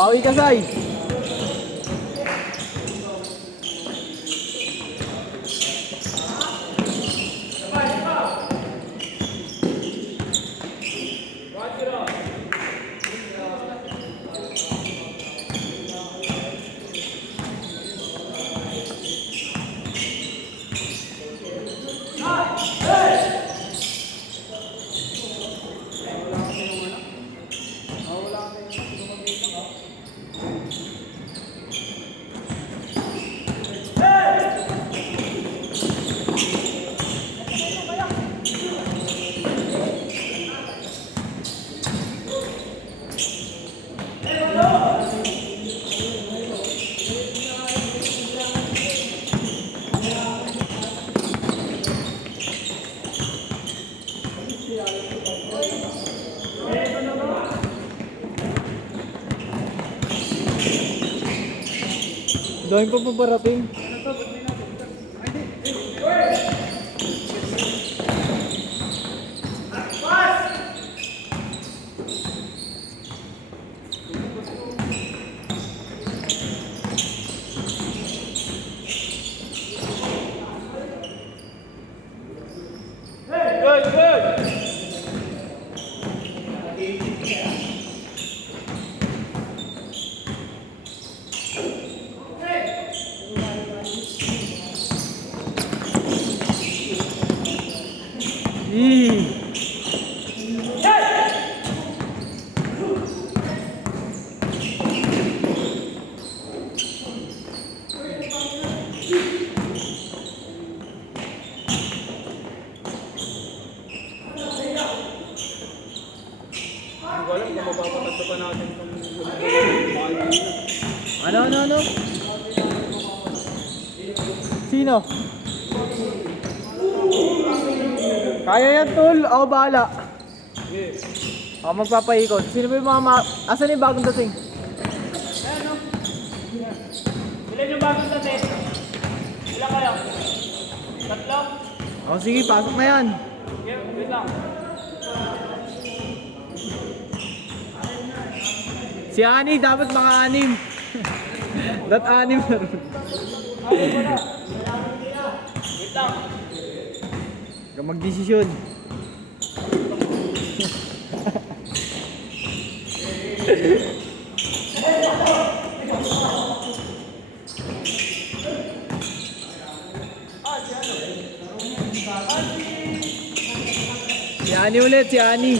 Bawi ka, Sai. Dahil pa paparating. Good, good. Ano? Sino? Kaya yan, tol. Ako bahala. Ako magpapaikot. Sino ba yung mga asan yung bagong dating? Ano? Ilan yung bagong dating? Ilan kayo? Tatlo? O sige, pasok na yan. Okay, wait lang. Si Ani dapat mga anim. Dat anim na rin. Wait lang. Huwag magdesisyon. Si Ani ulit, si Ani.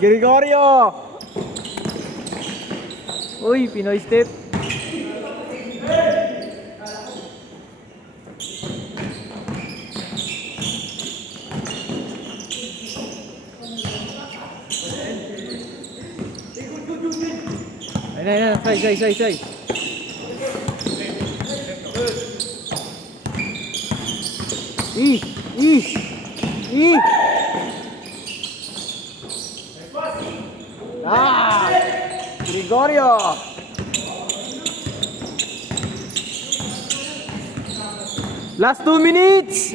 Gregorio! Uy, Pinoy step. Ayun, say. Gregorio! Last 2 minutes!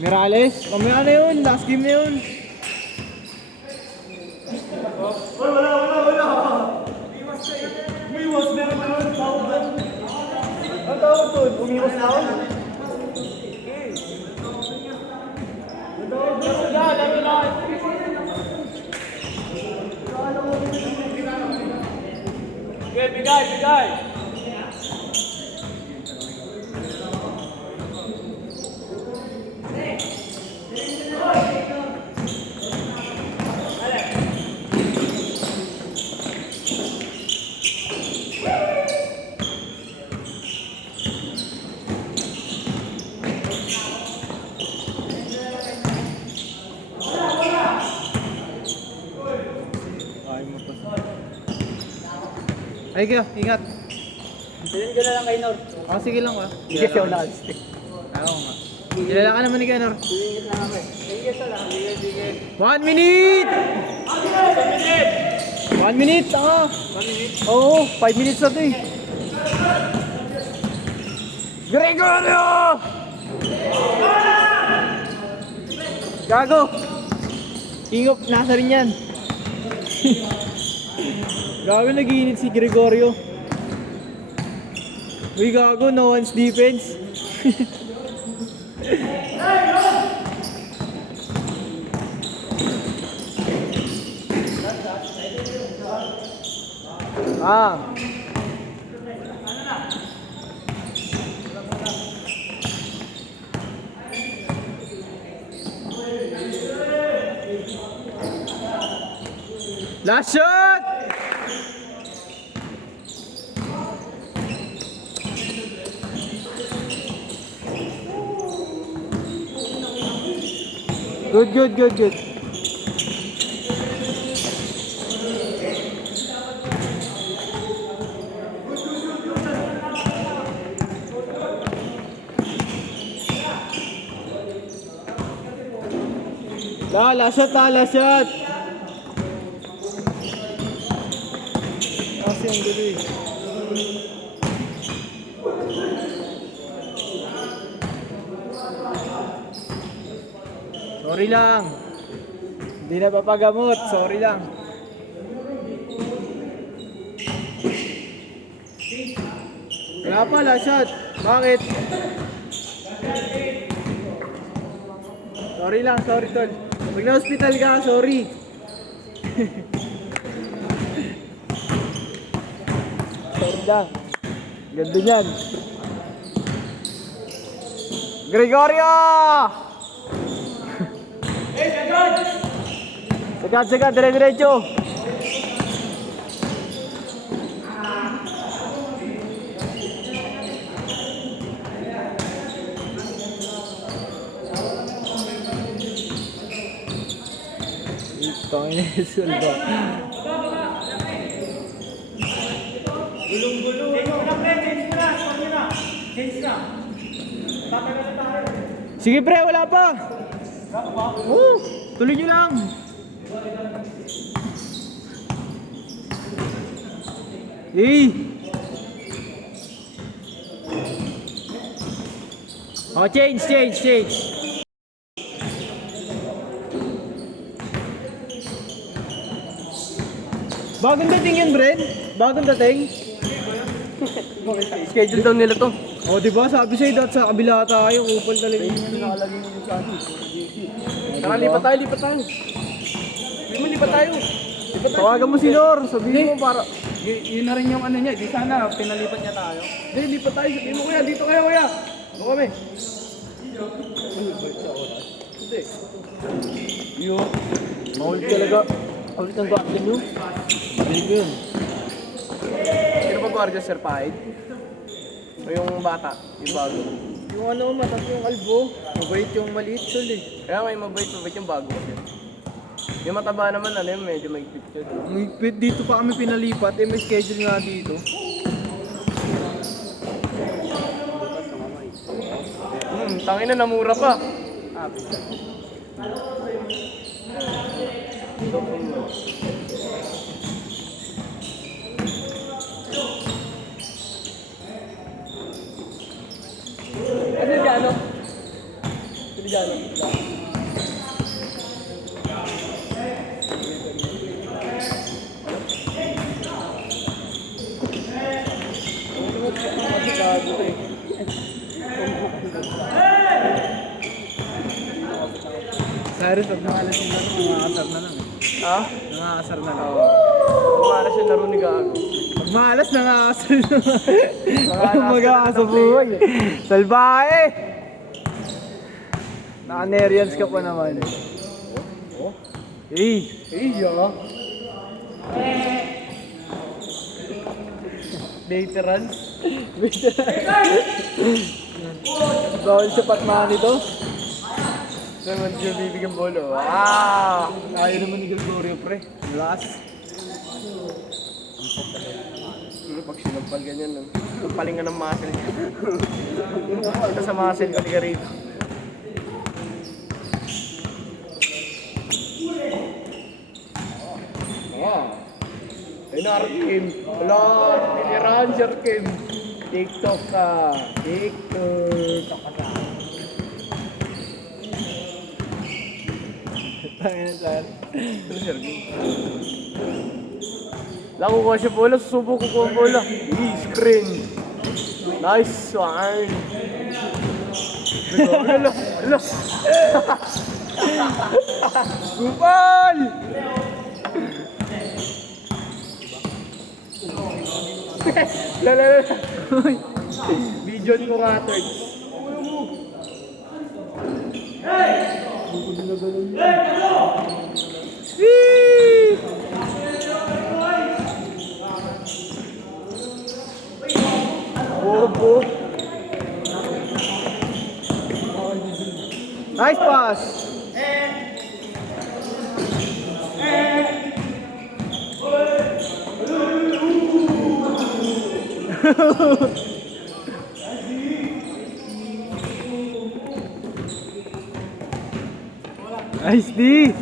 Mirales, mamaya na yun, last game na yun. Wala. Umiwas meron na yun, tawag doon. Ang tawag doon, umiwas na yun. Okay, bigay. Ay kayo, ingat. Bilhin ko na lang kay Nor. Oh, sige lang ba? Sige, siya na alis. Oo nga. Kilala ka naman ni Kenor. Bilhin lang ako. Sige, sa lang. Bigay. 1 minute! 1 minute! 1 minute, 1 minute. Oo, 5 minutes na to eh. Gregorio! Gago! King of nasa rin yan. Gago, nag-iinit si Gregorio. Uy, gago, no one's defense. Last shot! Good. Last shot. Kasi ang gulo eh. Sorry lang. Hindi na papagamot. Sorry lang. Wala pa, last shot. Bakit? Sorry lang, sorry tol. Pag na-hospital ka, sorry. Sorry lang. Ganda yan. Gregorio! Sagad, dire-diretso. Ito ang inisulba. Gulong-gulong. Change na. Sige pre, wala pa. Tuloy nyo lang. Oh, change. Bagong dating yan, Bren. Bagong dating. Schedule daw nila to. Oh, di ba? Sabi sa'yo dati sa kabila tayo, kupal talaga yun. Nakalagay mo sa akin. Tara, lipat tayo. Lipat tayo. Tawagan mo si Nor, sabihin mo para... Yun na rin yung ano niya. Di sana pinalipat niya tayo. Hindi, lipat tayo. Sabihin mo kuya, dito kayo kuya. Doon kami. Hindi. Yo. Maulit talaga. Maulit ang guard nyo. Galing yun. Sino ba gwardiya, Sir Paid? O yung bata? Yung bago? Yung ano, matas yung albo. Mabait yung maliit tol eh. Kaya may mabait yung bago. Yung mataba naman, ano yun, medyo may picture. Dito pa kami pinalipat, may schedule nga dito. Tangin na, namura pa. Ano? Cyrus, pag nangalas yung laro, nangaasar na lang eh. Ha? Nangaasar na lang. Kumara siya laro ni Gago. Pag maalas, nangaasar na lang. Mag-aasa buhay eh. Salbahe! Naka-nerians ka pa naman. Iya. Veterans. Bawal sa patmaan ito. Naman siya bibigyan bolo. Ah! Ayaw naman ni Gregorio, pre. Last. Pag sinampal ganyan, no? Paling ka ng muscle. Ito sa muscle ko ni Garito. Inarkin. Wala, tinirahan si Arkin. TikTok ka. TikTok ka na. Tangin sir. Ito si Arkin. Lako ko siya bola, susubok ko ang bola. Screen. Nice one. Hello, hello. Gupal! Lala. Video ko nga, third. Whee! Bobo. Nice pass! Nice D!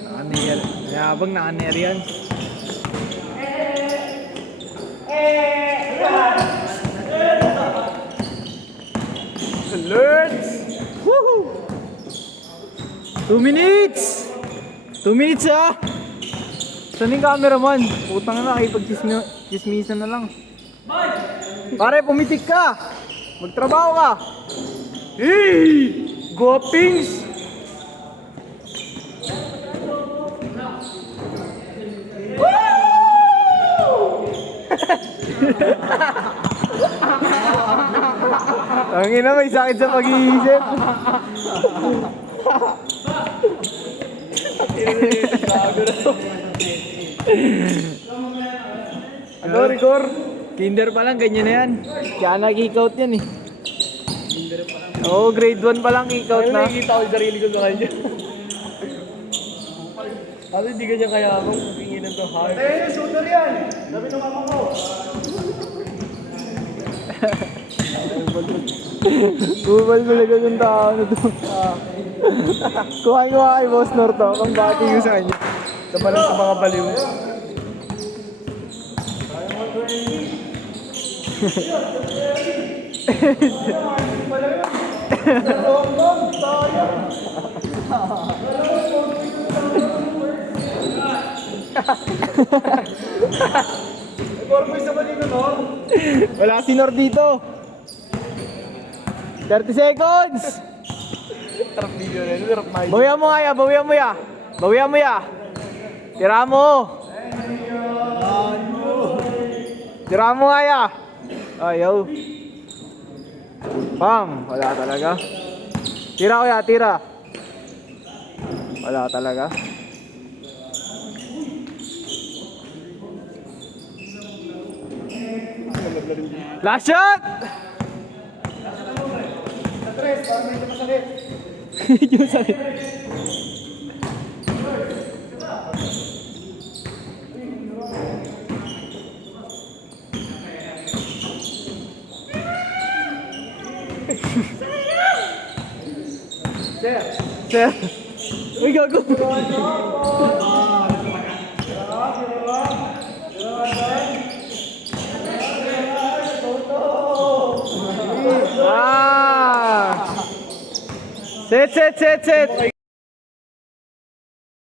Nakaner, yabang nakaner yan. Alerts! Woohoo! 2 minutes! 2 minutes ah! Saan yung cameraman? Putang na, nakipag-chismisan na lang. Pare, pumitik ka! Magtrabaho ka! Hey! Guwapings! Ang ina, may sakit sa pag-iisip. Ano, Rigor? Kinder pa lang, ganyan na yan. Kaya nag-kick-out yan eh. Oo, grade 1 pa lang kick-out Ano na. nakikita ko yung sarili ko sa kanya? Ano hindi ganyan kaya ako? Pinginan to hard. Eh, shooter yan! Sabi ng mama ko. Bubal ko lang yung tao na to. Kuhain ko kay Boss Norto kung bati ko sa kanya. Sa palang sa mga baliw. Wala si Nor dito. 30 seconds. Tarap video na yun. Tarap na yun. Bawian mo nga ya, bawian mo ya. Bawian mo ya. Tira mo. Tira mo nga ya. Ayaw. Bam, wala talaga. Tira ko ya, tira. Wala talaga. Last shot! Yung sakit. Sir. Uy, gago. Ah! Set.